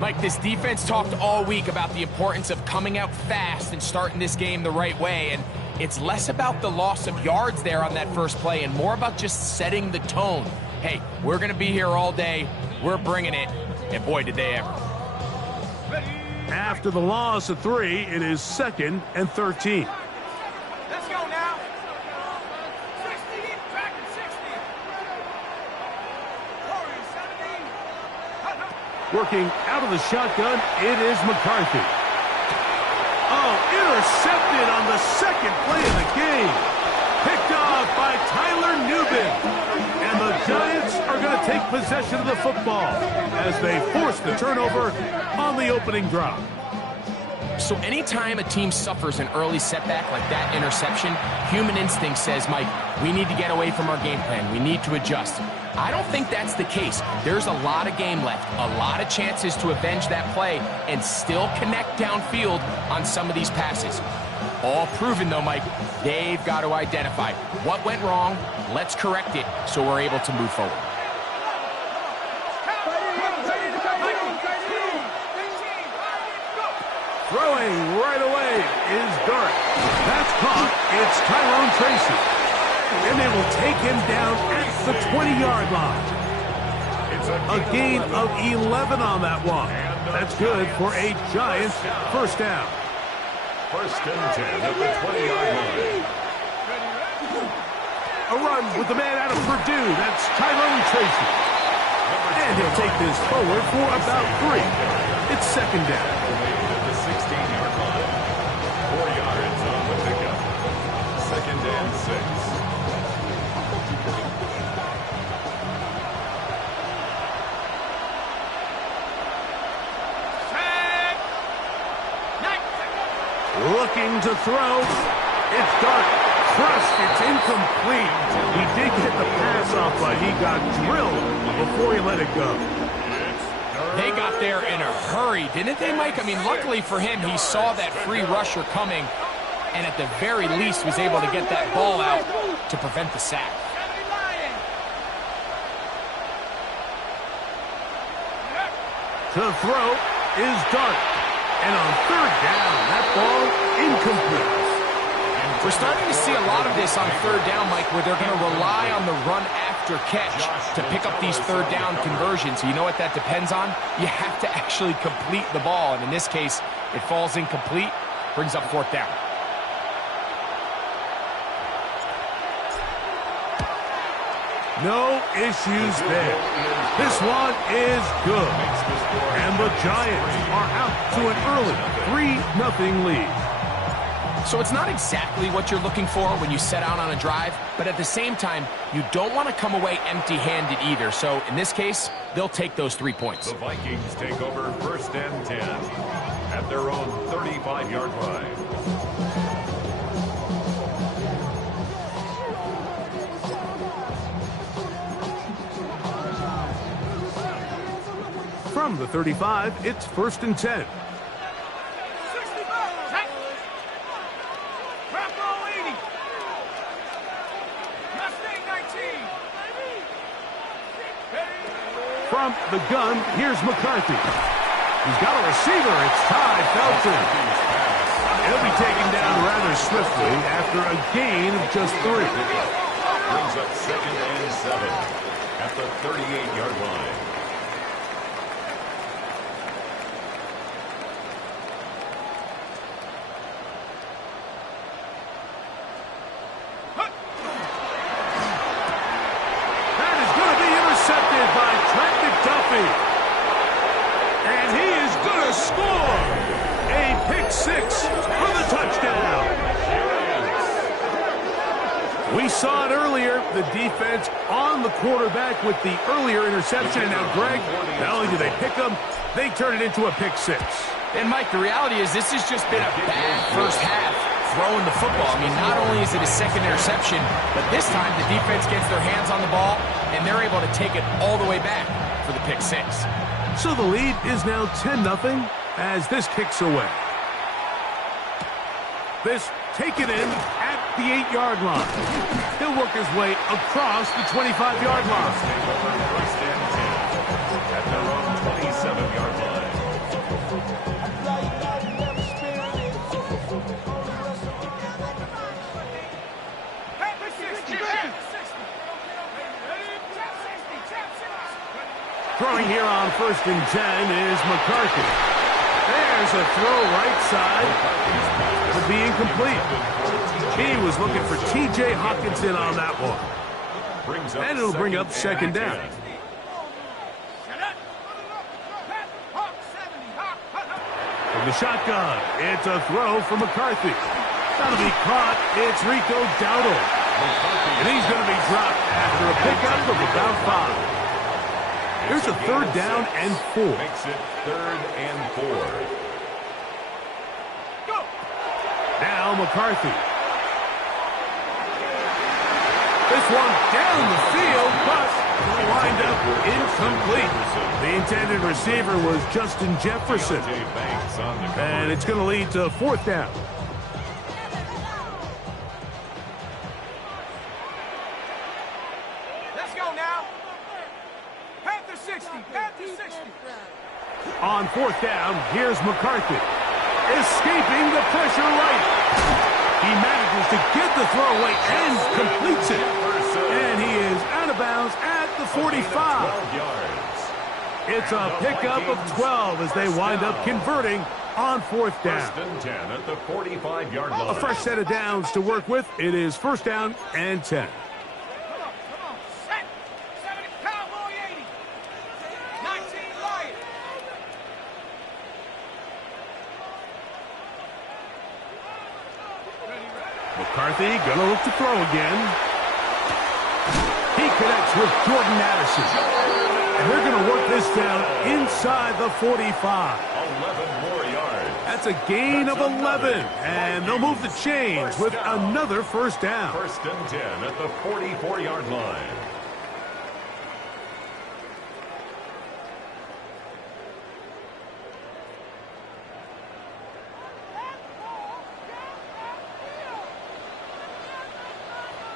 Mike, this defense talked all week about the importance of coming out fast and starting this game the right way, and it's less about the loss of yards there on that first play and more about just setting the tone. Hey, we're going to be here all day. We're bringing it, and boy, did they ever. After the loss of 3, it is 2nd and 13. Let's go now. 60, back and 60. Corey, 17. Working out of the shotgun, it is McCarthy. Oh, intercepted on the second play of the game. Picked off by Tyler Newbin. And the Giants are going to take possession of the football as they force the turnover on the opening drive. So anytime a team suffers an early setback like that interception, human instinct says, Mike, we need to get away from our game plan. We need to adjust. I don't think that's the case. There's a lot of game left, a lot of chances to avenge that play and still connect downfield on some of these passes. All proven, though, Mike, they've got to identify what went wrong, let's correct it so we're able to move forward. Throwing right away is Dart. That's caught. It's Tyrone Tracy. And they will take him down at the 20-yard line. A gain of 11 on that one. That's good for a Giants first down. 1st and 10 at the 20-yard line. A run with the man out of Purdue. That's Tyrone Tracy. And he'll take this forward for about 3. It's 2nd down. At the 16-yard line. 4 yards on the pickup. 2nd and 6. Looking to throw. It's Dart. Crushed. It's incomplete. He did get the pass off, but he got drilled before he let it go. They got there in a hurry, didn't they, Mike? I mean, luckily for him, he saw that free rusher coming and at the very least was able to get that ball out to prevent the sack. To throw is Dart. And on 3rd down, that ball incomplete. We're starting to see a lot of this on 3rd down, Mike, where they're going to rely on the run after catch to pick up these 3rd down conversions. You know what that depends on? You have to actually complete the ball, and in this case, it falls incomplete, brings up 4th down. No issues there. This one is good. And the Giants are out to an early 3-0 lead. So it's not exactly what you're looking for when you set out on a drive, but at the same time, you don't want to come away empty-handed either. So in this case, they'll take those 3 points. The Vikings take over 1st and 10 at their own 35-yard line. From the 35, it's 1st and 10. From the gun, here's McCarthy. He's got a receiver. It's Ty Felton. He'll be taken down rather swiftly after a gain of just 3. Brings up 2nd and 7 at the 38-yard line. And he is going to score a pick 6 for the touchdown. We saw it earlier, the defense on the quarterback with the earlier interception. And now, Greg, not only do they pick him, they turn it into a pick 6. And, Mike, the reality is this has just been a bad first half throwing the football. I mean, not only is it a 2nd interception, but this time the defense gets their hands on the ball, and they're able to take it all the way back for the pick 6. So the lead is now 10-0 as this kicks away. This taken in at the 8-yard line. He'll work his way across the 25-yard line. Take over 1st and 10 at their own 27-yard line. here on 1st and 10 is McCarthy. There's a throw right side. It'll be incomplete. He was looking for T.J. Hawkinson on that one. And it'll bring up 2nd down. From the shotgun, it's a throw for McCarthy. That'll be caught. It's Rico Dowdle. And he's going to be dropped after a pickup of about 5. Here's a 3rd down and 4. Makes it 3rd and 4. Now McCarthy. This one down the field, but will wind up incomplete. The intended receiver was Justin Jefferson. And it's going to lead to 4th down. Let's go now. Panther 60. Panther 60. On 4th down, here's McCarthy. Escaping the pressure right. He manages to get the throw away and completes it. And he is out of bounds at the 45. It's a pickup of 12 as they wind up converting on 4th down. 1st and 10 at the 45-yard line. A fresh set of downs to work with. It is 1st down and 10. Come on. Set. 70 Cowboy 80. 19 Lion. McCarthy gonna look to throw again. He connects with Jordan Addison. And they're gonna work this down inside the 45. 11 more yards. That's a gain of 11. And they'll move the chains with another 1st down. 1st and 10 at the 44-yard line.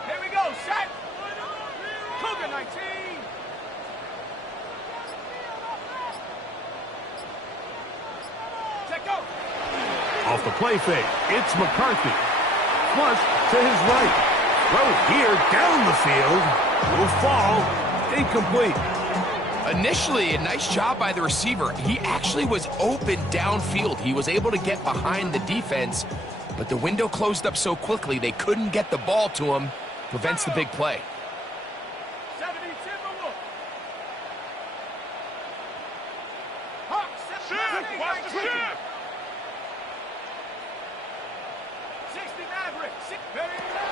Here we go. Set. Cougar 19. Check go. Off the play fake, it's McCarthy. Flush to his right. Throw here down the field. Will fall. Incomplete. Initially, a nice job by the receiver. He actually was open downfield. He was able to get behind the defense, but the window closed up so quickly they couldn't get the ball to him. Prevents the big play. 70 Timberwolf. Hawks. Shift. Watch the shift. 60 Mavericks.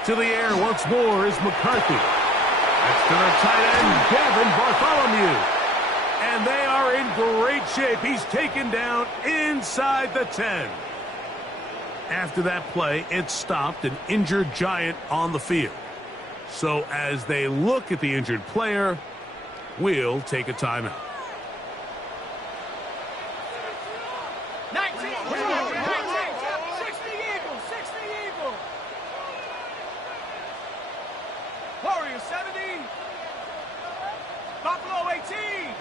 To the air once more is McCarthy. That's to their tight end, Gavin Bartholomew. And they are in great shape. He's taken down inside the 10. After that play, it stopped an injured Giant on the field. So as they look at the injured player, we'll take a timeout. 19. 60 Eagles. 60 Eagles. Warriors 70. Buffalo 18.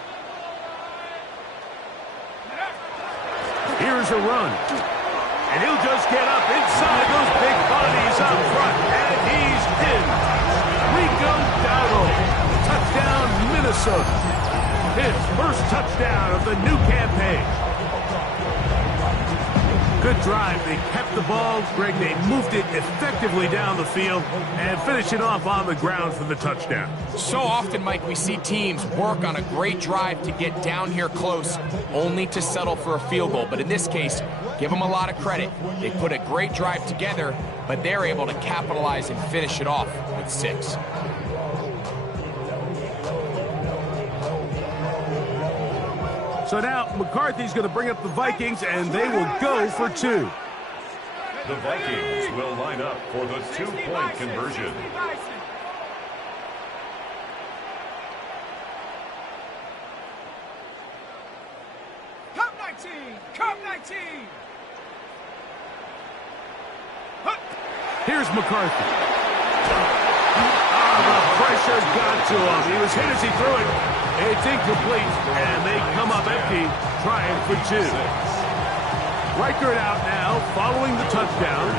Here's a run. And he'll just get up inside those big bodies up front. And he's in. Rico Dowdle. Touchdown, Minnesota. His first touchdown of the new campaign. Good drive. They kept the ball. Greg, they moved it effectively down the field and finish it off on the ground for the touchdown. So often, Mike, we see teams work on a great drive to get down here close, only to settle for a field goal. But in this case, give them a lot of credit. They put a great drive together, but they're able to capitalize and finish it off with 6. So now McCarthy's going to bring up the Vikings, and they will go for 2. The Vikings will line up for the 2-point conversion. Cup 19. Cup 19. Here's McCarthy. The pressure got to him. He was hit as he threw it. It's incomplete, and they come up empty, trying for 2. Reichert out now, following the touchdown,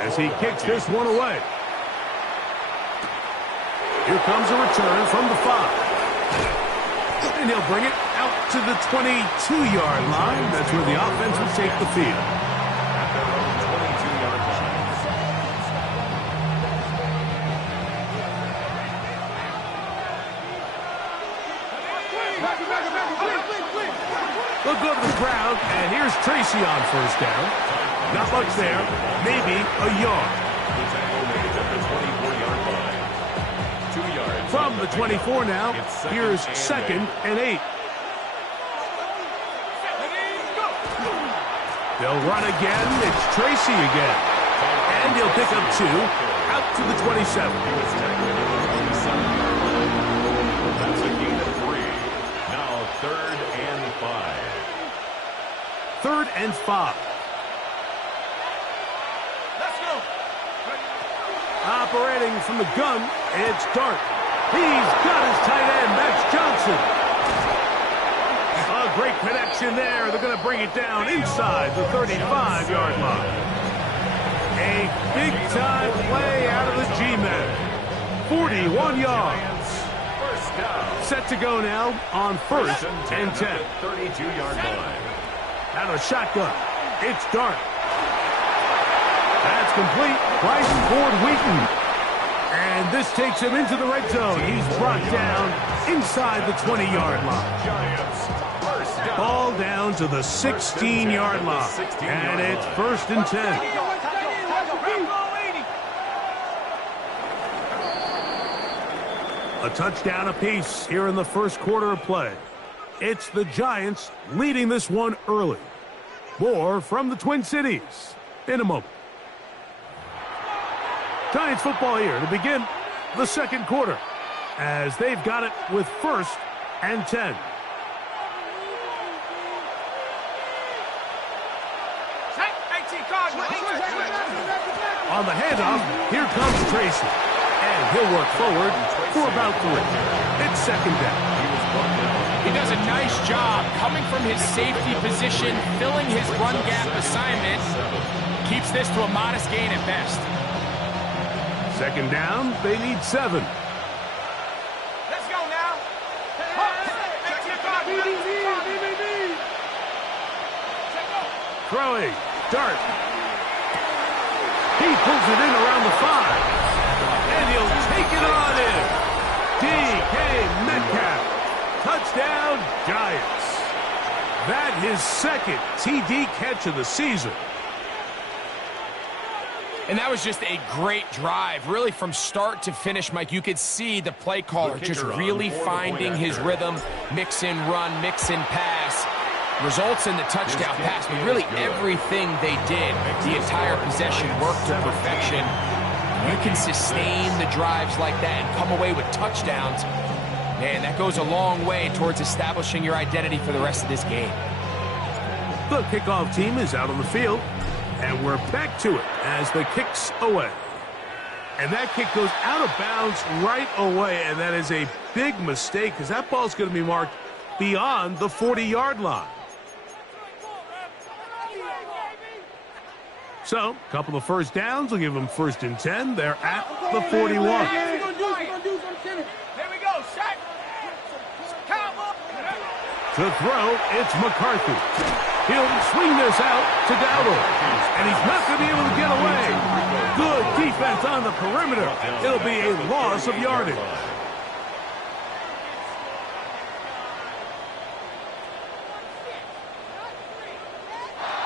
as he kicks this one away. Here comes a return from the 5. And he'll bring it out to the 22-yard line. That's where the offense will take the field. At their own 22-yard line. They'll go to the ground, and here's Tracy on first down. Not much there, maybe a yard. The tackle made at the 24-yard line. 2 yards. From the 24 now, here's second and 8. They'll run again. It's Tracy again. And he'll pick up 2 out to the 27. He was tackled at the 27-yard line. That's a gain of 3. Now 3rd and 5. 3rd and 5. Let's go. Operating from the gun, it's Dart. He's got his tight end, Max Johnson. A great connection there. They're going to bring it down inside the 35-yard line. A big-time play out of the G-Men. 41 yards. First down. Set to go now on 1st and 10. 32-yard line. Out of the shotgun, it's Dart. That's complete right toward Wheaton. And this takes him into the red zone. He's brought down inside the 20-yard line. Giants. First down. Ball down to the 16-yard line. And it's 1st and 10. A touchdown apiece here in the first quarter of play. It's the Giants leading this one early. More from the Twin Cities in a moment. Giants football here to begin the second quarter as they've got it with 1st and 10. On the handoff, here comes Tracy. And he'll work forward for about 3. It's 2nd down. He does a nice job coming from his safety position, filling his run gap assignment. Keeps this to a modest gain at best. 2nd down, they need 7. Let's go now. Throwing, Dart. He pulls it in around the 5. And he'll take it on in. DK Metcalf. Touchdown, Giants. That his 2nd TD catch of the season. And that was just a great drive. Really from start to finish, Mike, you could see the play caller just really finding his rhythm. Mix in run, mix in pass. Results in the touchdown pass, but really everything they did, the entire possession worked to perfection. You can sustain the drives like that and come away with touchdowns. Man, that goes a long way towards establishing your identity for the rest of this game. The kickoff team is out on the field, and we're back to it as the kick's away. And that kick goes out of bounds right away, and that is a big mistake because that ball's going to be marked beyond the 40-yard line. So, a couple of first downs will give them 1st and 10. They're at the 41. There we go, Shaq. To throw, it's McCarthy. He'll swing this out to Dowdle. And he's not going to be able to get away. Good defense on the perimeter. It'll be a loss of yardage.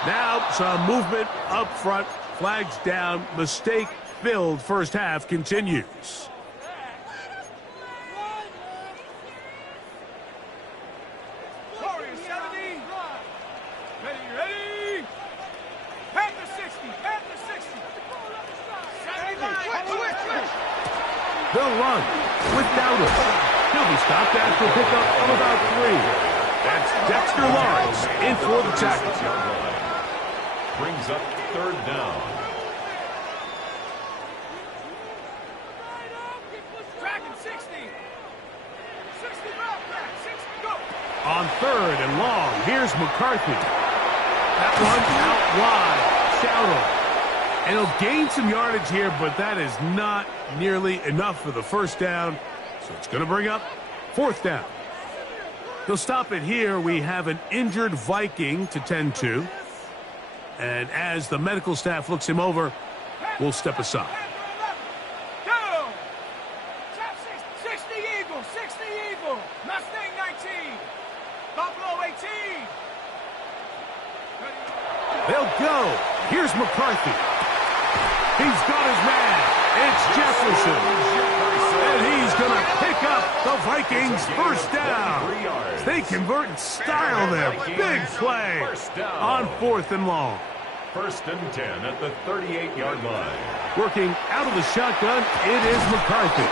Now, some movement up front. Flags down. Mistake-filled first half continues. Warriors 70. Ready. Panther 60. Panther 60. 75. They'll run with Dowdle. He'll be stopped after a pickup of about 3. That's Dexter Lawrence in for the tackle. Brings up 3rd down. Tracking 60. 60 back. 60 go. On 3rd and long, here's McCarthy. That one out wide. Dowdle. And he'll gain some yardage here, but that is not nearly enough for the first down. So it's going to bring up 4th down. They'll stop it here. We have an injured Viking to tend to. And as the medical staff looks him over, we'll step aside. 60 Eagle, 60 Eagle. Mustang 19. Buffalo 18. They'll go. Here's McCarthy. He's got his man. It's Jefferson. And he's going to pick up the Vikings first down. They convert in style there. Big play on 4th and long. 1st and 10 at the 38-yard line. Working out of the shotgun, it is McCarthy.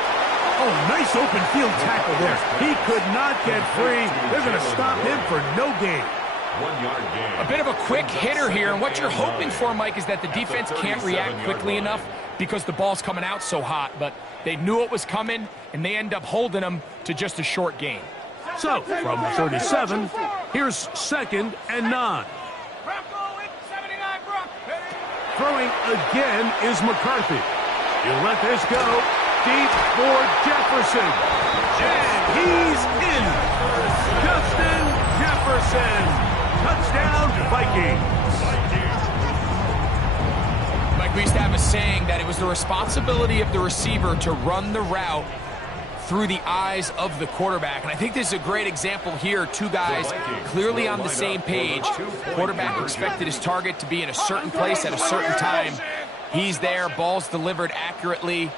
Oh, nice open field tackle there. He could not get free. They're going to stop him for no gain. 1-yard gain. A bit of a quick hitter here, and what you're hoping for, Mike, is that the defense can't react quickly enough because the ball's coming out so hot, but they knew it was coming, and they end up holding them to just a short gain. So, from 37, here's 2nd and 9. Throwing again is McCarthy. You let this go deep for Jefferson. And he's in. Justin Jefferson. Touchdown, Vikings. Mike, we used to have a saying that it was the responsibility of the receiver to run the route through the eyes of the quarterback. And I think this is a great example here. Two guys clearly on the same page. Quarterback expected his target to be in a certain place at a certain time. He's there, ball's delivered accurately.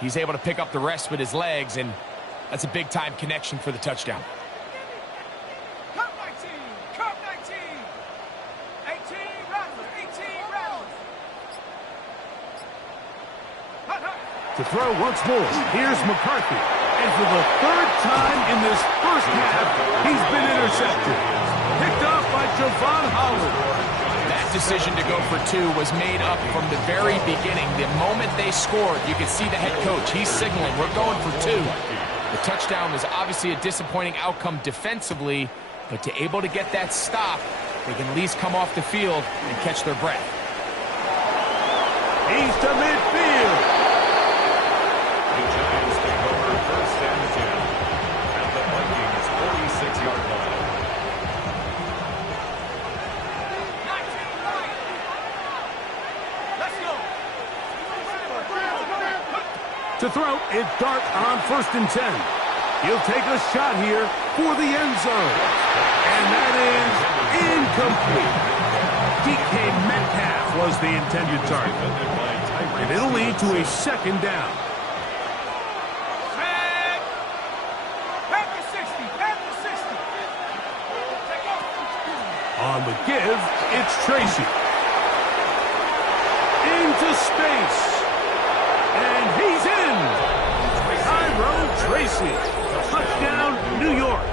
He's able to pick up the rest with his legs, and that's a big-time connection for the touchdown. Cup 19, Cup 19. 18, Rattler, 18, Rattler. To throw once more, here's McCarthy. And for the 3rd time in this first half, he's been intercepted. Picked off by Javon Holland. That decision to go for 2 was made up from the very beginning. The moment they scored, you could see the head coach. He's signaling, we're going for 2. The touchdown was obviously a disappointing outcome defensively, but to able to get that stop, they can at least come off the field and catch their breath. He's to midfield. The Giants take over 1st and 10 at the Vikings 46-yard line. 19 right. Let's go. To throw, it's Dart on 1st and 10. He'll take a shot here for the end zone. And that is incomplete. DK Metcalf was the intended target. And it'll lead to a 2nd down. On the give, it's Tracy. Into space. And he's in. Tyrone Tracy. Touchdown, New York.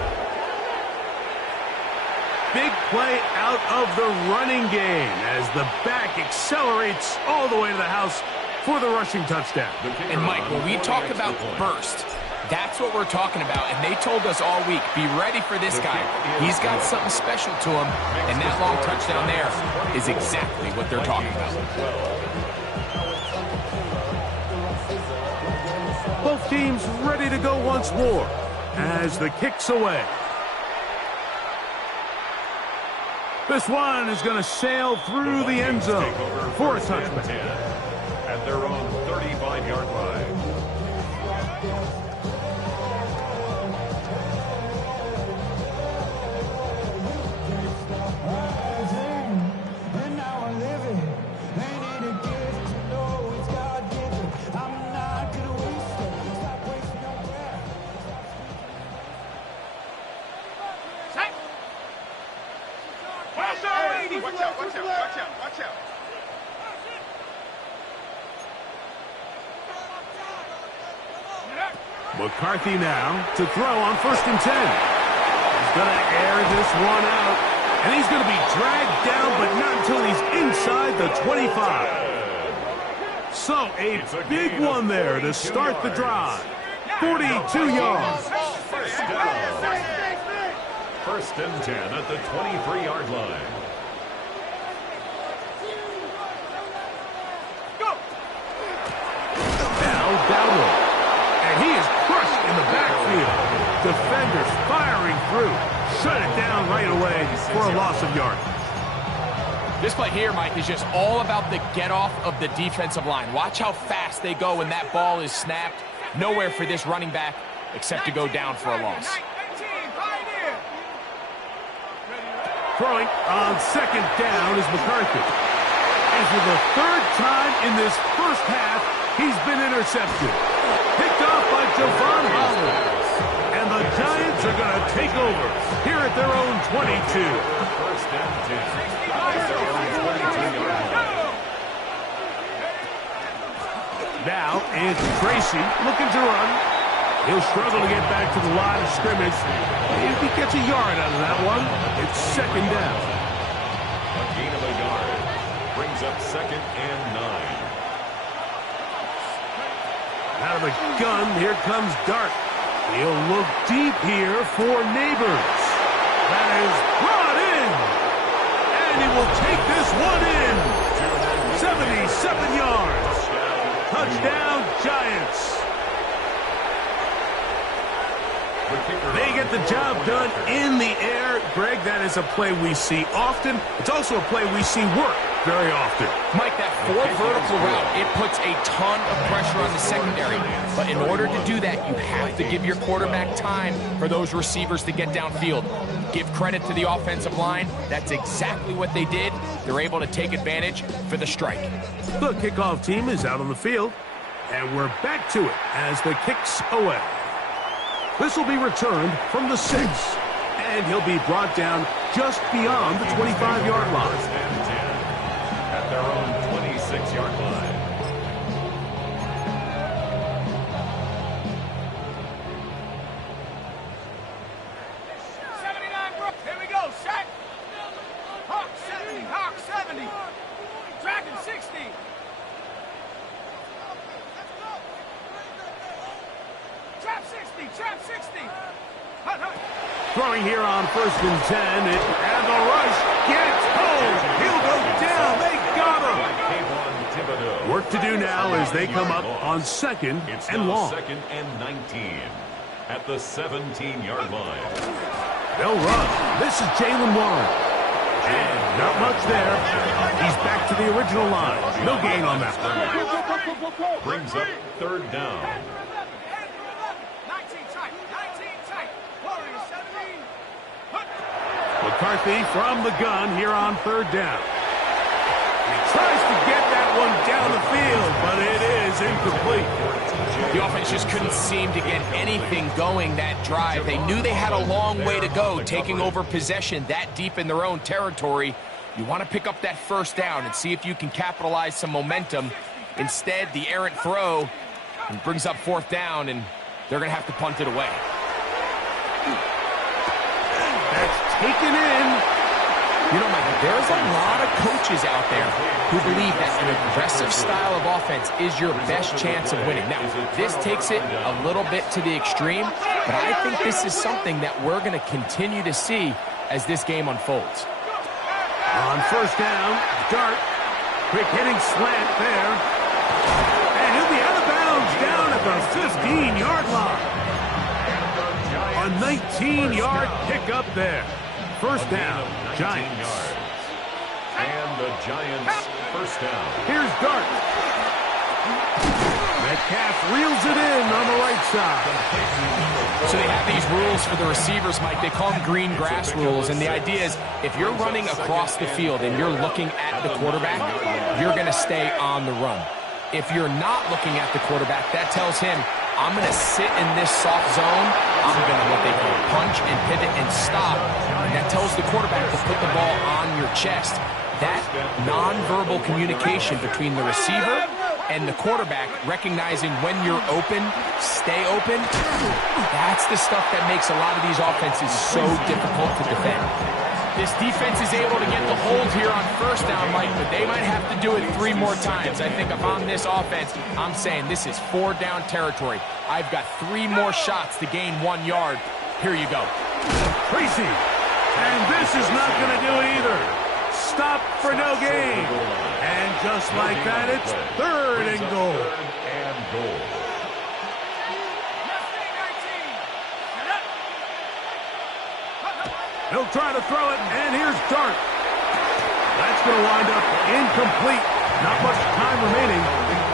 Big play out of the running game as the back accelerates all the way to the house for the rushing touchdown. And Mike, when we talk about burst, that's what we're talking about, and they told us all week, be ready for this guy. He's got something special to him, and that long touchdown there is exactly what they're talking about. Both teams ready to go once more as the kick's away. This one is going to sail through the end zone for a touchback. At their own 35-yard line. Watch out. McCarthy now to throw on 1st and 10. He's going to air this one out. And he's going to be dragged down, but not until he's inside the 25. So a big one there to start the drive. 42 yards. First and 10 at the 23-yard line. Now Dowdle. And he is crushed in the backfield. Defenders firing through. shut it down right away for a loss of yardage. This play here, Mike, is just all about the get-off of the defensive line. Watch how fast they go when that ball is snapped. Nowhere for this running back except to go down for a loss. Throwing on second down is McCarthy. And for the third time in this first half, he's been intercepted. Picked off by Javon Holland. And the Giants are going to take over here at their own 22. First down 10. Now, it's Tracy looking to run. He'll struggle to get back to the line of scrimmage. If he gets a yard out of that one, it's second down. A gain of a yard brings up 2nd and 9. Out of the gun, here comes Dart. He'll look deep here for Neighbors. That is brought in. And he will take this one in. 77 yards. Touchdown, Giants. They get the job done in the air. Greg, that is a play we see often. It's also a play we see work very often. Mike, that 4 vertical route, it puts a ton of pressure on the secondary. But in order to do that, you have to give your quarterback time for those receivers to get downfield. Give credit to the offensive line. That's exactly what they did. They're able to take advantage for the strike. The kickoff team is out on the field, and we're back to it as the kicks away. This will be returned from the 6, and he'll be brought down just beyond the 25-yard line. First and 10 at their own 26-yard line. Here we go, set. Hawk 70, Hawk 70. Dragon 60. Trap 60, trap 60. Hut, hut. Throwing here on 1st and 10, and the rush gets home. He'll go down. They got him. Work to do now as they come up on 2nd and long. 2nd and 19 at the 17-yard line. They'll run. This is Jalen Warren. And not much there. He's back to the original line. No gain on that one. Brings up 3rd down. 19 tight, 19 tight. Warriors 17. Hut. McCarthy from the gun here on 3rd down. He tries to get that one down the field, but it is incomplete. The offense just couldn't seem to get anything going that drive. They knew they had a long way to go, taking over possession that deep in their own territory. You want to pick up that 1st down and see if you can capitalize some momentum. Instead, the errant throw brings up 4th down, and they're going to have to punt it away. That's taken in. You know, Mike, there's a lot of coaches out there who believe that an aggressive style of offense is your best chance of winning. Now, this takes it a little bit to the extreme, but I think this is something that we're going to continue to see as this game unfolds. On 1st down, Dart. Quick hitting slant there. And he'll be out of bounds down at the 15-yard line. A 19-yard pickup there. 1st down, Giants. And the Giants 1st down. Here's Dart. Metcalf reels it in on the right side. So they have these rules for the receivers, Mike. They call them green grass rules, and the idea is if you're running across the field and you're looking at the quarterback, you're going to stay on the run. If you're not looking at the quarterback, that tells him, I'm going to sit in this soft zone. I'm going to what they call punch and pivot and stop. And that tells the quarterback to put the ball on your chest. That nonverbal communication between the receiver and the quarterback, recognizing when you're open, stay open, that's the stuff that makes a lot of these offenses so difficult to defend. This defense is able to get the hold here on 1st down, Mike, but they might have to do it 3 more times. I think if I'm this offense, I'm saying this is 4 down territory. I've got 3 more shots to gain 1 yard. Here you go. Tracy. And this is not going to do it either. Stop for no gain. And just like that, it's 3rd and goal. 3rd and goal. He'll try to throw it, and here's Dart. That's going to wind up incomplete. Not much time remaining.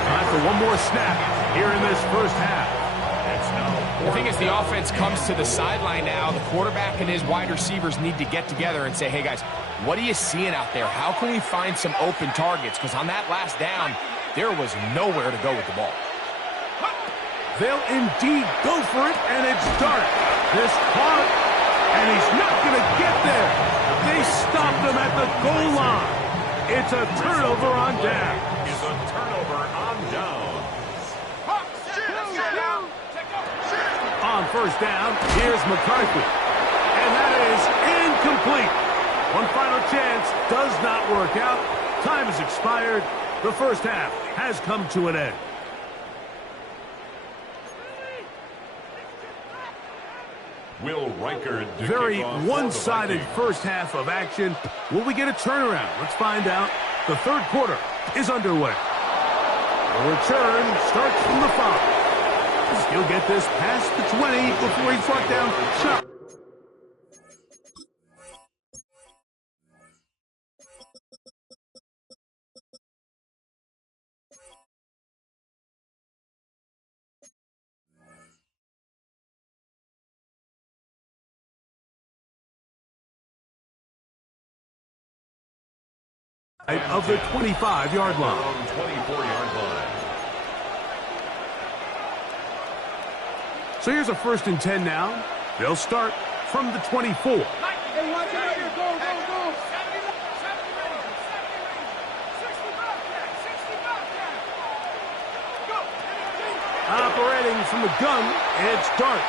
Time for one more snap here in this first half. The thing is, the offense comes to the sideline now. The quarterback and his wide receivers need to get together and say, hey, guys, what are you seeing out there? How can we find some open targets? Because on that last down, there was nowhere to go with the ball. They'll indeed go for it, and it's Dart. This caught, and he's not going to get there. They stopped him at the goal line. It's a turnover on down. It's a turnover on down. On first down, here's McCarthy. And that is incomplete. One final chance does not work out. Time has expired. The first half has come to an end. Will Reichard to Very kick off for the one-sided Vikings. first half of action. Will we get a turnaround? Let's find out. The third quarter is underway. The return starts from the 5. He'll get this past the 20 before he's brought down sharp. Of the 25-yard line. On 24-yard line. So here's a 1st and 10 now. They'll start from the 24. Hey, watch out here. Go, go, go. Operating from the gun, it's Dart.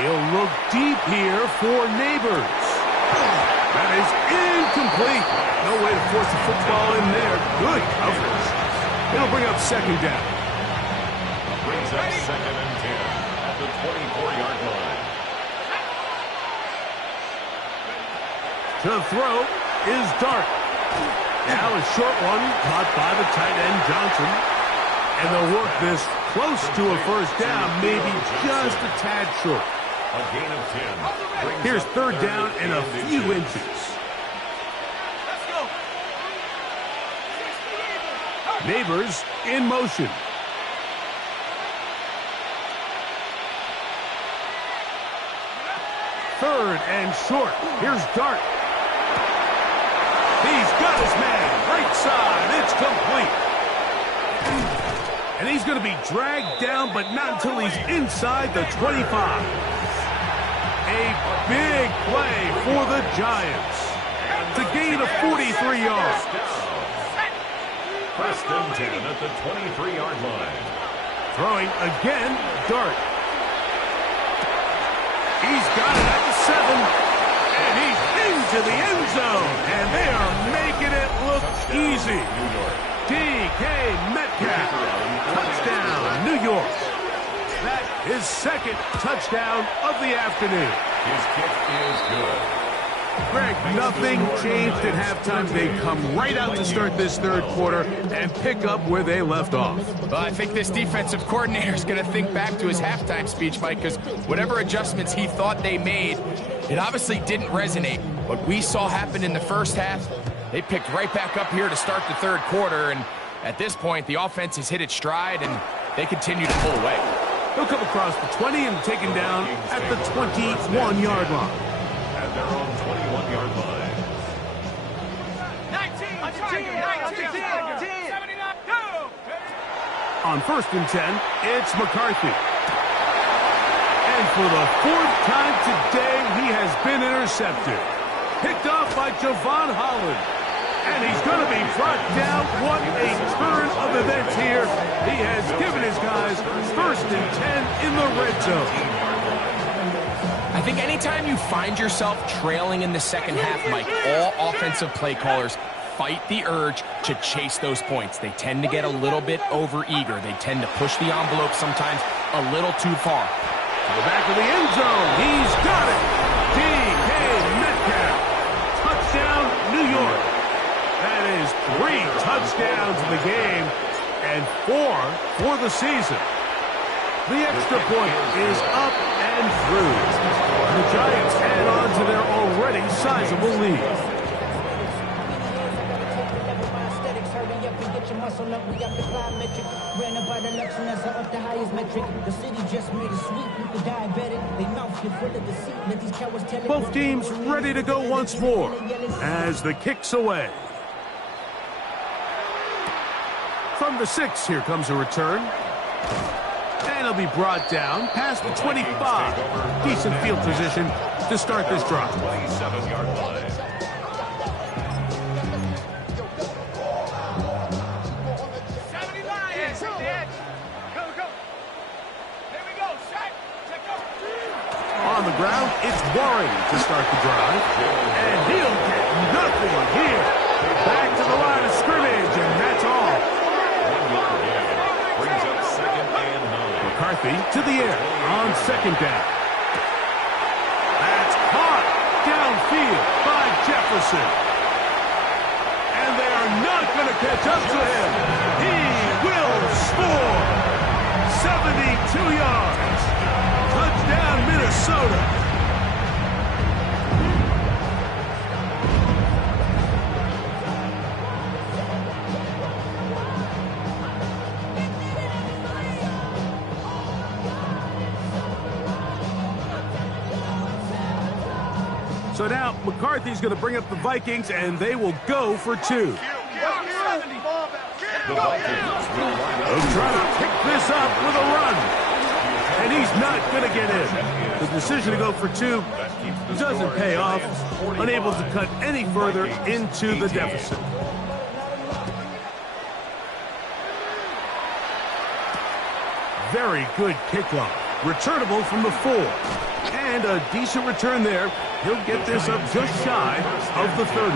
He'll look deep here for Neighbors. That is incomplete. No way to force the football in there. Good coverage. It'll bring up second down. Brings up 2nd and 10 at the 24-yard line. To throw is Dart. Now a short one caught by the tight end Johnson. And they'll work this close to a first down, maybe just a tad short. A gain of 10. Brings Here's up third down and a few inches. Neighbors in motion. Third and short. Here's Dart. He's got his man. Right side. It's complete. And he's going to be dragged down, but not until he's inside the 25. A big play for the Giants. It's a gain of 43 yards. 1st and 10 at the 23-yard line. Throwing again, Dart. He's got it at the 7. And he's into the end zone. And they are making it look easy. DK Metcalf. Touchdown, New York. That is 2nd touchdown of the afternoon. His kick is good. Greg, nothing changed at halftime. They come right out to start this third quarter and pick up where they left off. Well, I think this defensive coordinator is going to think back to his halftime speech, Mike, because whatever adjustments he thought they made, it obviously didn't resonate. What we saw happen in the first half, they picked right back up here to start the third quarter, and at this point, the offense has hit its stride, and they continue to pull away. He'll come across the 20 and taken down at the 21-yard line. At their own 21-yard line. 19, 79, go! On 1st and 10, it's McCarthy. And for the 4th time today, he has been intercepted. Picked off by Javon Holland. And he's going to be brought down. What a turn of events here. He has given his guys 1st and 10 in the red zone. I think anytime you find yourself trailing in the second half, Mike, all offensive play callers fight the urge to chase those points. They tend to get a little bit overeager. They tend to push the envelope sometimes a little too far. To the back of the end zone. He's got it. DK Metcalf. Touchdown, New York. That is 3 touchdowns in the game and 4 for the season. The extra point is up and through. The Giants add on to their already sizable lead. Both teams ready to go once more as the kick's away. From the 6, here comes a return. And he'll be brought down past the 25. Decent field position to start this drive. 27-yard line. On the ground, it's Warren to start the drive. And he'll get nothing here. Back to the line of scrimmage, and that's all. 1 yard gain. Brings up 2nd and 9. McCarthy to the air on 2nd down. That's caught downfield by Jefferson. And they are not going to catch up to him. He will score. 72 yards. Touchdown, Minnesota. So now McCarthy's going to bring up the Vikings, and they will go for 2. The Vikings will line up. They'll try to pick this up with a run. And he's not going to get in. The decision to go for 2 doesn't pay off. Unable to cut any further into the deficit. Very good kickoff. Returnable from the 4. And a decent return there. He'll get this up just shy of the 30. Their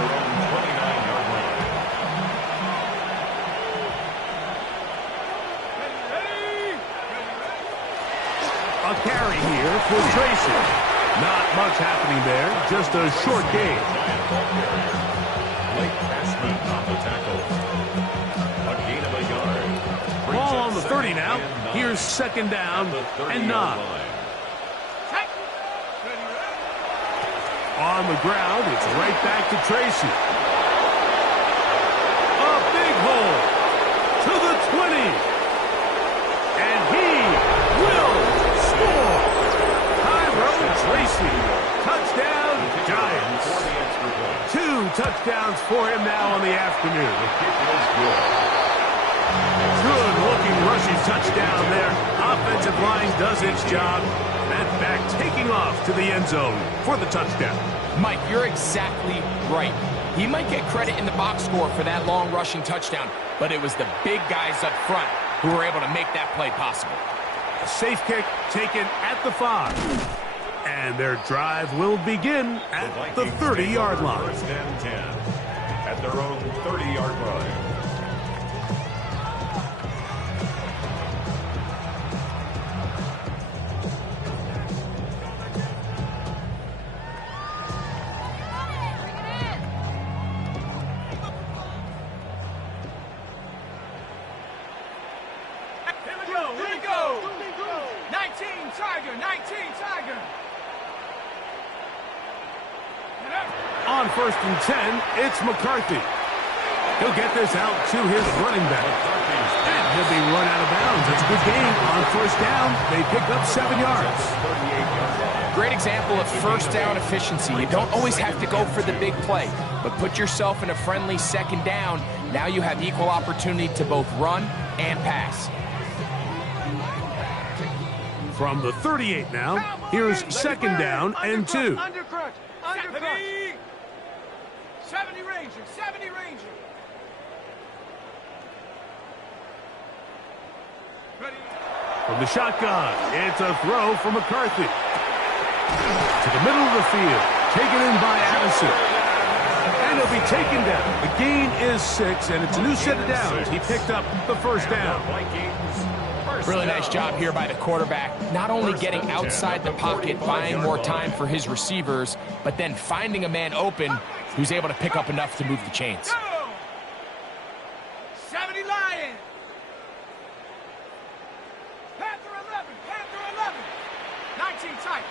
own 29-yard line. A carry here for Tracy. Not much happening there. Just a short gain. Late Ashman on the tackle. A gain of a yard. Ball on the 30 now. Here's 2nd down and 9. On the ground, it's right back to Tracy. A big hole to the 20. And he will score. Tyrone Tracy. Touchdown, Giants. 2 touchdowns for him now on the afternoon. Good-looking rushing touchdown there. Offensive line does its job. And back taking off to the end zone for the touchdown. Mike, you're exactly right. He might get credit in the box score for that long rushing touchdown, but it was the big guys up front who were able to make that play possible. A safe kick taken at the 5. And their drive will begin at the 30-yard line. 1st and 10 at their own 30-yard line. Here we go. 19 Tiger. On 1st and 10, it's McCarthy. He'll get this out to his running back. And he'll be run out of bounds. It's a good game. On 1st down, they pick up 7 yards. Great example of 1st down efficiency. You don't always have to go for the big play, but put yourself in a friendly 2nd down. Now you have equal opportunity to both run and pass. From the 38 now, here's 2nd down and 2. Undercut. 70 Ranger. From the shotgun, it's a throw from McCarthy. To the middle of the field, taken in by Addison. And he'll be taken down. The gain is 6, and it's a new set of downs. He picked up the 1st down. Really nice job here by the quarterback, not only getting outside the pocket, buying more time for his receivers, but then finding a man open who's able to pick up enough to move the chains. 70 Lions. Panther 11. 19 tight.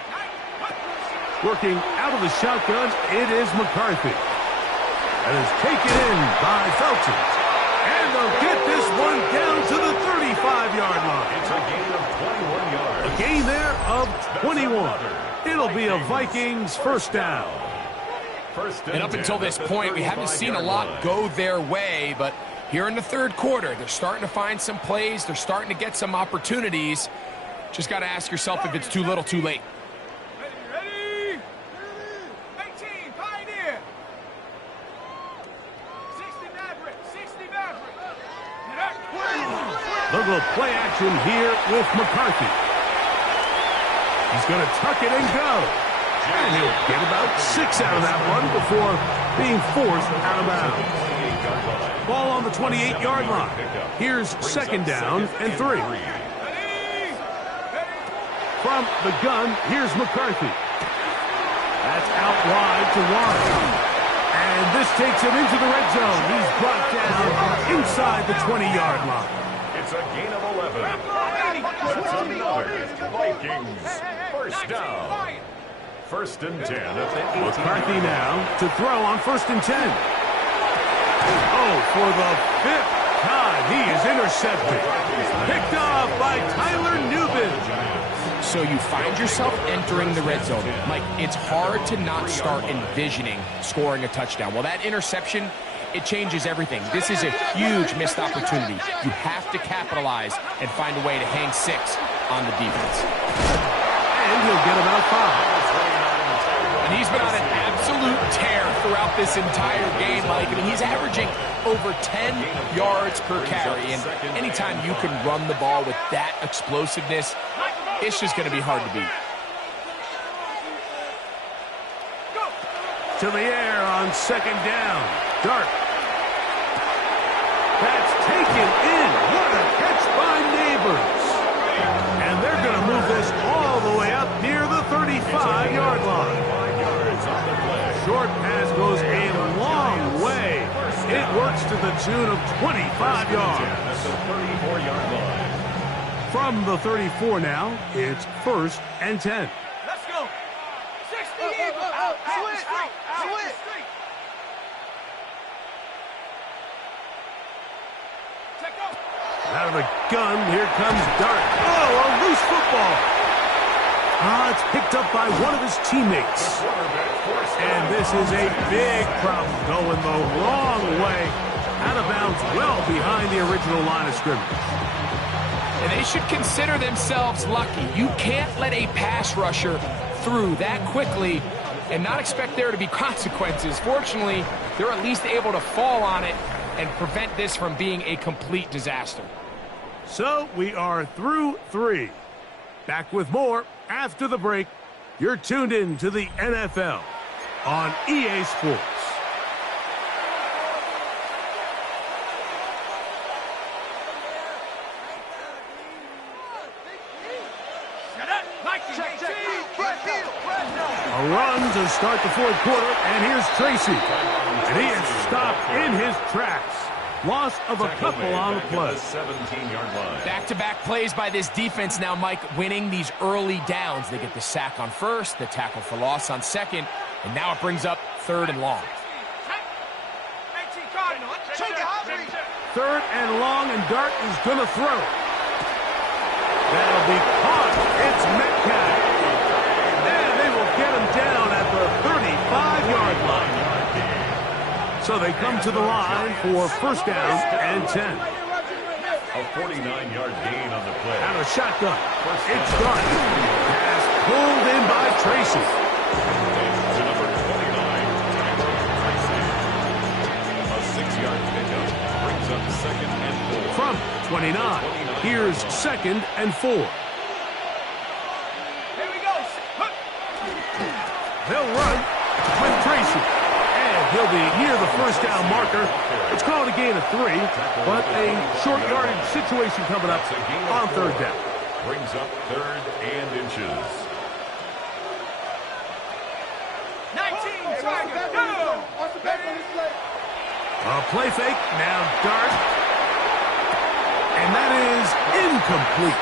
Working out of the shotgun, it is McCarthy. That is taken in by Felton. And they'll get this one down to the 35-yard line. It's a gain of 21 yards. A gain there of 21. It'll be a Vikings first down. And up until this point, we haven't seen a lot go their way, but here in the third quarter, they're starting to find some plays. They're starting to get some opportunities. Just got to ask yourself if it's too little, too late. Ready? 18, Pioneer. 60 Maverick, 60 Maverick. Look at play action here with McCarthy. He's going to tuck it and go. And he'll get about 6 out of that one before being forced out of bounds. Ball on the 28-yard line. Here's second down and 3. From the gun, here's McCarthy. That's out wide to Warren. And this takes him into the red zone. He's brought down inside the 20-yard line. It's a gain of 11. That's another Vikings first down. First and 10 at the 18. McCarthy now to throw on first and 10. Oh, for the 5th time, he is intercepted. Picked off by Tyler Newbin. So you find yourself entering the red zone. Mike, it's hard to not start envisioning scoring a touchdown. Well, that interception, it changes everything. This is a huge missed opportunity. You have to capitalize and find a way to hang 6 on the defense. And he'll get about 5. And he's been on an absolute tear throughout this entire game, Mike. I mean, he's averaging over 10 yards per carry. And anytime you can run the ball with that explosiveness, it's just going to be hard to beat. To the air on second down. Dart. That's taken in. What a catch by Neighbors. And they're going to move this all the way up near the 35-yard line. Short pass goes a long way. It works to the tune of 25 yards. From the 34 now, it's first and 10. Let's go. 60 Eagle. Out. Switch. Check out. Out of the gun, here comes Dart. Oh, a loose football. It's picked up by one of his teammates. And this is a big problem going the wrong way. Out of bounds well behind the original line of scrimmage. And they should consider themselves lucky. You can't let a pass rusher through that quickly and not expect there to be consequences. Fortunately, they're at least able to fall on it and prevent this from being a complete disaster. So we are through 3. Back with more after the break. You're tuned in to the NFL on EA Sports. A run to start the fourth quarter, and here's Tracy. And he is stopped in his tracks. Loss of a couple on the play. 17-yard line. Back-to-back plays by this defense now, Mike, winning these early downs. They get the sack on first, the tackle for loss on second, and now it brings up third and long. Third and long, and Dart is going to throw. That'll be caught. It's Metcalf. And they will get him down at the 35-yard line. So they come to the line for first down and 10. A 49-yard gain on the play. Out of shotgun. It's done. Pass pulled in by Tracy. To number 29, a 6-yard pickup brings up second and 4. From 29, here's second and 4. Here we go. They'll run with Tracy. He'll be near the first down marker. It's called a gain of 3, but a short yardage situation coming up on third down. Brings up third and inches. 19, Tiger, go! A play fake, now Dart. And that is incomplete.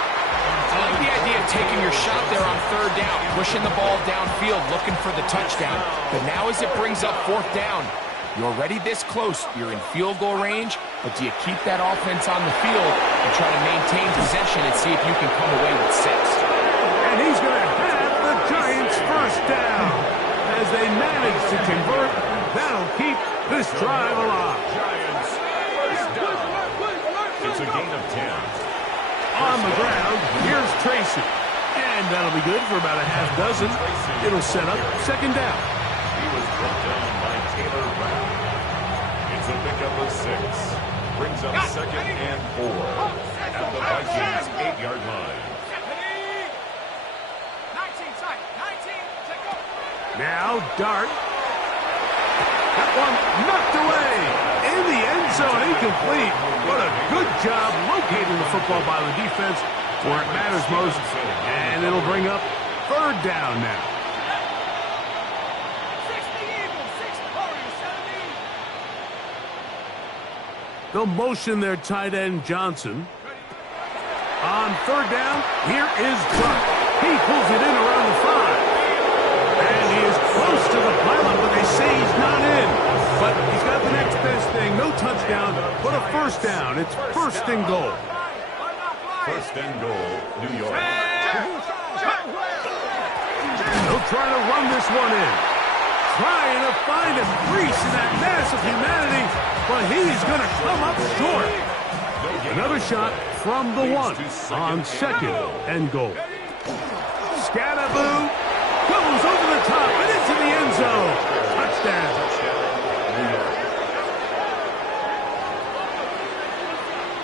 I like the idea of taking your shot there on third down, pushing the ball downfield, looking for the touchdown. But now as it brings up fourth down, you're already this close. You're in field goal range, but do you keep that offense on the field and try to maintain possession and see if you can come away with 6? And he's going to have the Giants first down. As they manage to convert, that'll keep this drive alive. Giants first down. It's a gain of 10. On the ground, here's Tracy. And that'll be good for about a half dozen. It'll set up second down. He was brought down by Taylor Brown. It's a pickup of 6. Brings up second and 4 at the Vikings 8-yard line. Now Dart. That one knocked away. In the end zone, incomplete. What a good job locating the football by the defense where it matters most. And it'll bring up third down now. They'll motion their tight end Johnson. On third down, here is Dart. He pulls it in around the 5. And he is close to the pylon, but they say he's not in. But he's got the next best thing. No touchdown, but a first down. It's first and goal. First and goal, New York. They'll try to run this one in. Trying to find a crease in that mass of humanity, but he's going to come up short. Another shot from the 1 on second and goal. Scatterboo goes over the top and into the end zone. Touchdown.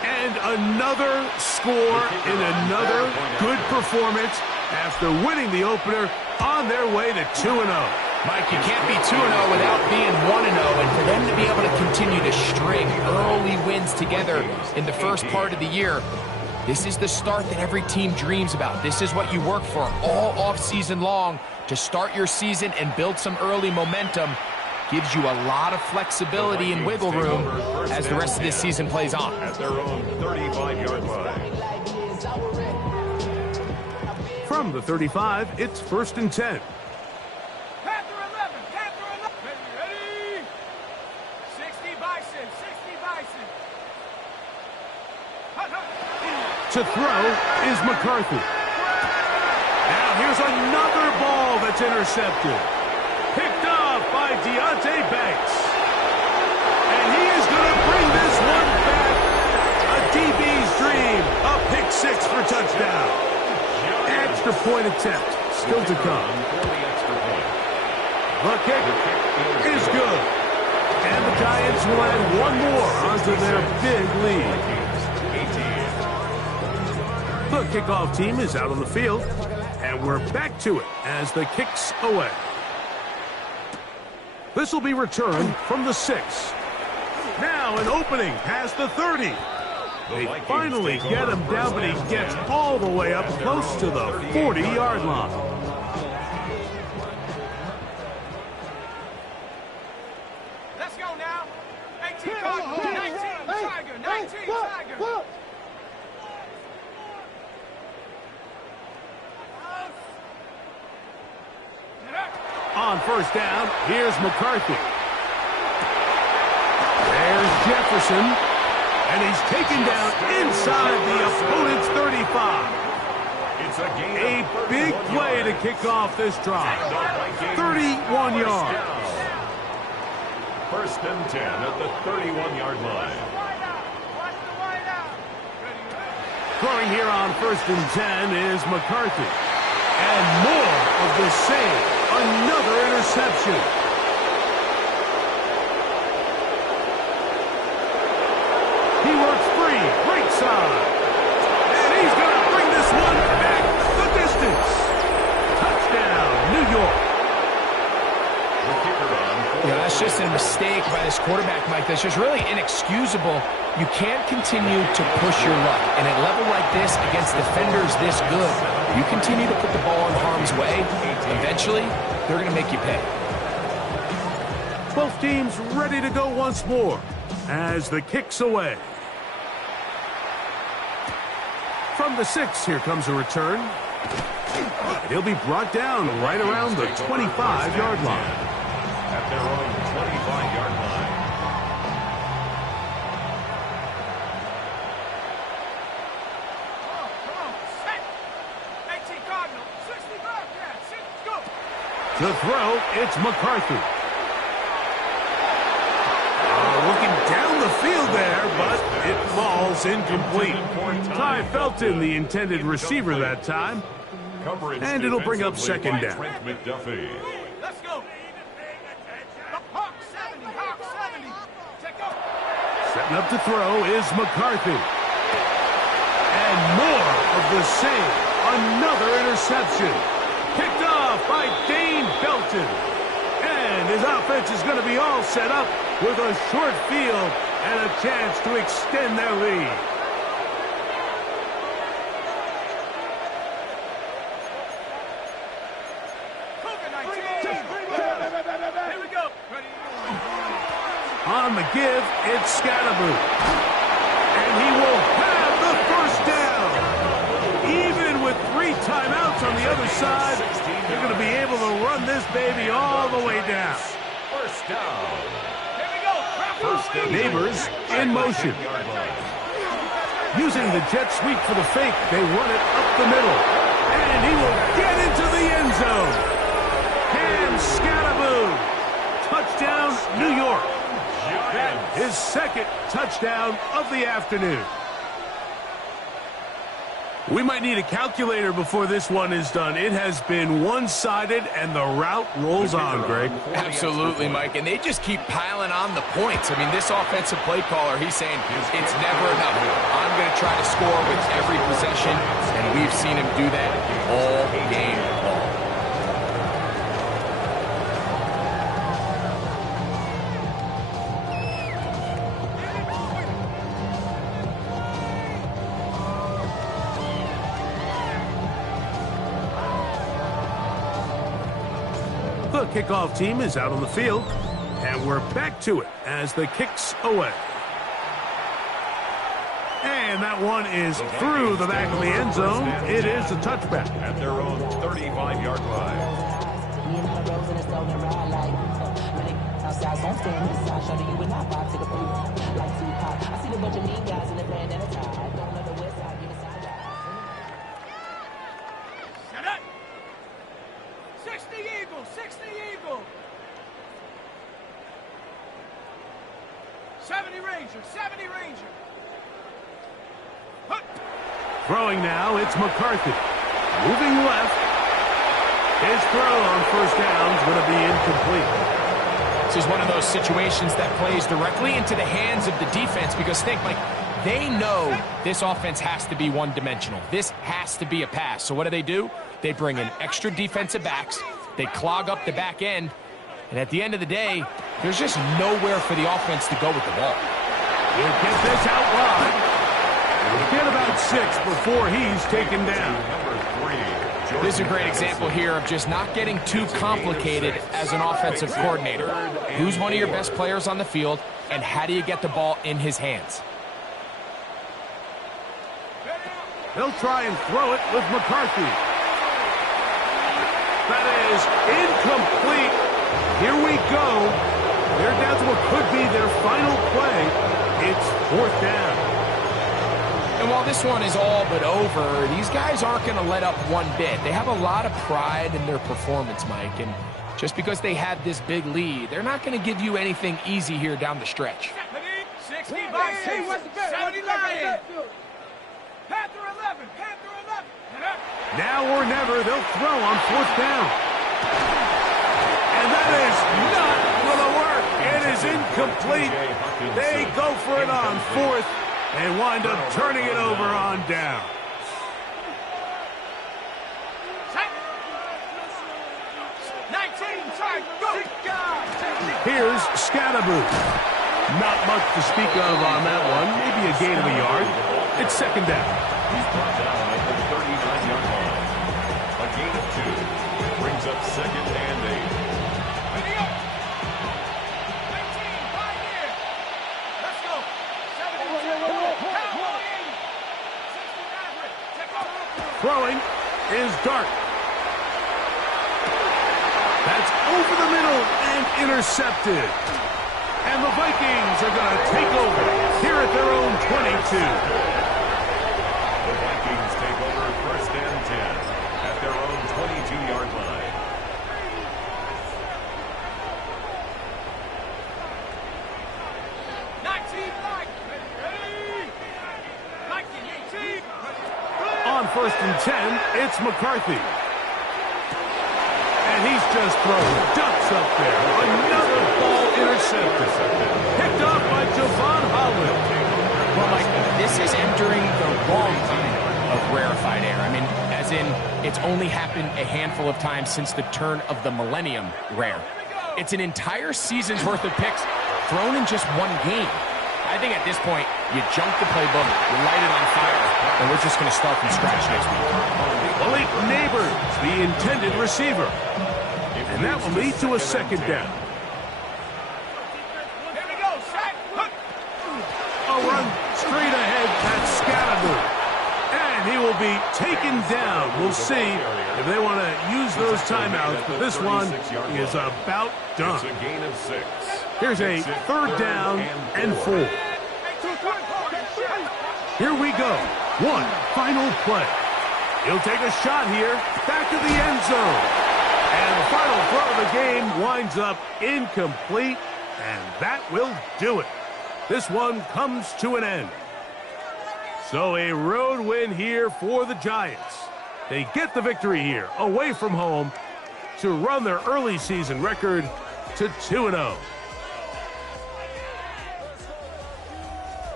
And another score in another good performance after winning the opener on their way to 2-0. Mike, you can't be 2-0 without being 1-0, and for them to be able to continue to string early wins together in the first part of the year, this is the start that every team dreams about. This is what you work for all offseason long to start your season and build some early momentum. Gives you a lot of flexibility and wiggle room as the rest of this season plays on. At their own 35-yard line. From the 35, it's first and 10. Panther 11, Panther 11. Ready? 60 Bison, 60 Bison. To throw is McCarthy. Now here's another ball that's intercepted. Picked off by Deontay Banks. And he is going to bring this one back. A DB's dream. A pick 6 for touchdown. Extra point attempt still to come. The kick is good. And the Giants will add one more onto their big lead. The kickoff team is out on the field, and we're back to it as the kick's away. This will be returned from the 6. Now an opening past the 30. They finally get him down, but he gets all the way up close to the 40-yard line. Let's go now. 18 Tiger, 19 Tiger, 19 Tiger. On first down, here's McCarthy. There's Jefferson. And he's taken down inside the opponent's 35. It's A big play to kick off this drive. 31 yards. First and 10 at the 31-yard line. Throwing here on first and 10 is McCarthy. And more of the same. Another interception. He works free, right side. And he's going to bring this one back the distance. Touchdown, New York. Yeah, that's just a mistake by this quarterback, Mike. That's just really inexcusable. You can't continue to push your luck. And at a level like this, against defenders this good, you continue to put the ball in harm's way, eventually, they're going to make you pay. Both teams ready to go once more as the kick's away. From the 6, here comes a return. He'll be brought down right around the 25-yard line. At their own 25-yard line. Come on, set. 18 Cardinal, 65, yeah, sit, go. To throw, it's McCarthy. Looking down the field there, but it falls incomplete. Ty Felton, the intended receiver that time. And it'll bring up second down. Let's go. Hawk 70, Hawk 70. Check out. Setting up to throw is McCarthy. And more of the same. Another interception. Picked off by Dane Belton. And his offense is going to be all set up with a short field and a chance to extend their lead. Here we go. On the give, it's Scatterboot. And he will have the first down. Even with 3 timeouts on the other side, they're going to be able to run this baby all the way down. First down. Here we go. Neighbors in motion. Using the jet sweep for the fake, they run it up the middle. And he will get into the end zone. Cam Scatterboot. Touchdown, New York. That his second touchdown of the afternoon. We might need a calculator before this one is done. It has been one-sided, and the route rolls on, Greg. Absolutely, Mike, and they just keep piling on the points. I mean, this offensive play caller, he's saying it's never enough. I'm going to try to score with every possession, and we've seen him do that all game long. The kickoff team is out on the field, and we're back to it as the kick's away. And that one is through the back of the end zone. It is a touchback. At their own 35-yard line. Set up. 60 Eagle, 60 Eagle. 70 Ranger, 70 Ranger. Hup. Throwing now, it's McCarthy. Moving left. His throw on first down is going to be incomplete. This is one of those situations that plays directly into the hands of the defense because think, Mike, they know this offense has to be one-dimensional. This has to be a pass. So what do? They bring in extra defensive backs. They clog up the back end. And at the end of the day, there's just nowhere for the offense to go with the ball. He'll get this out wide. He'll get about 6 before he's taken down. This is a great example here of just not getting too complicated as an offensive coordinator. Who's one of your best players on the field, and how do you get the ball in his hands? They'll try and throw it with McCarthy. That is incomplete. Here we go. They're down to what could be their final play. It's 4th down. And while this one is all but over, these guys aren't going to let up one bit. They have a lot of pride in their performance, Mike. And just because they had this big lead, they're not going to give you anything easy here down the stretch. 60 Vikings, 70 Lions. Panther 11, Panther 11. Now or never, they'll throw on 4th down. And that is not going to work. It is incomplete. They go for it on 4th and wind up turning it over on down. Set. 19, sorry, go. Here's Scatterboot. Not much to speak of on that one. Maybe a gain of a yard. It's 2nd down. He's brought down at the 39-yard line. A gain of 2 brings up 2nd and 8. Ready up. 19, 5 here. Let's go. 70, 60 Maverick. Throwing is Dart. That's over the middle and intercepted. And the Vikings are going to take over here at their own 22. The Vikings take over 1st and 10 at their own 22-yard line. On 1st and 10, it's McCarthy. And he's just throwing ducks up there. Another ball intercepted. Picked off by Javon Holland. Well, Mike, this is entering the wrong kind of rarefied air. I mean, as in, it's only happened a handful of times since the turn of the millennium rare. It's an entire season's worth of picks thrown in just one game. I think at this point, you junk the playbook, you light it on fire, and we're just going to start from scratch next week. Malik Neighbors, the intended receiver. And that will lead to a 2nd down. Here we go, sack. A run straight ahead, that's Scattergood. And he will be taken down. We'll see if they want to use those timeouts, but this one is about done. It's a gain of 6. Here's a 3rd down and 4. Here we go. One final play. He'll take a shot here, back to the end zone. And the final throw of the game winds up incomplete, and that will do it. This one comes to an end. So a road win here for the Giants. They get the victory here, away from home, to run their early season record to 2-0.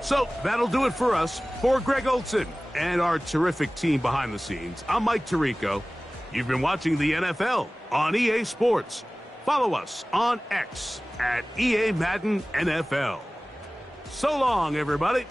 So that'll do it for us. For Greg Olson and our terrific team behind the scenes, I'm Mike Tirico. You've been watching the NFL on EA Sports. Follow us on X at EA Madden NFL. So long, everybody.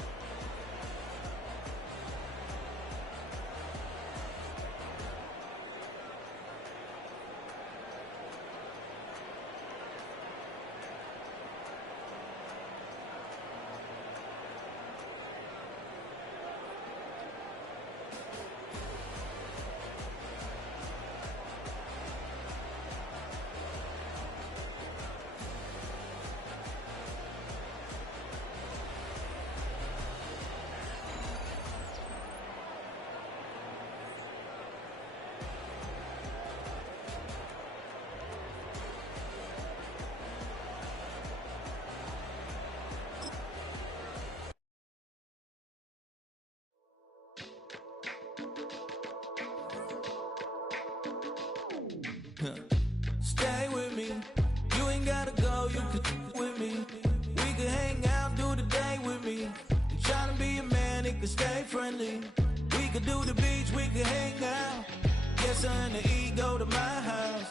Stay with me. You ain't gotta go, you can with me. We can hang out, do the day with me. You tryna be a man, it can stay friendly. We could do the beach, we can hang out. Get something to eat, go to my house.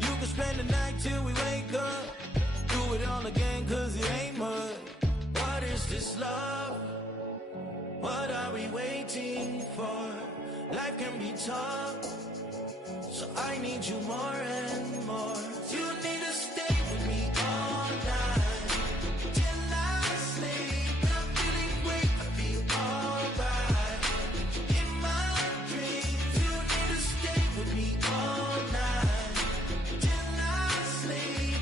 You can spend the night till we wake up. Do it all again, cause it ain't mud. What is this love? What are we waiting for? Life can be tough, so I need you more and more. You need to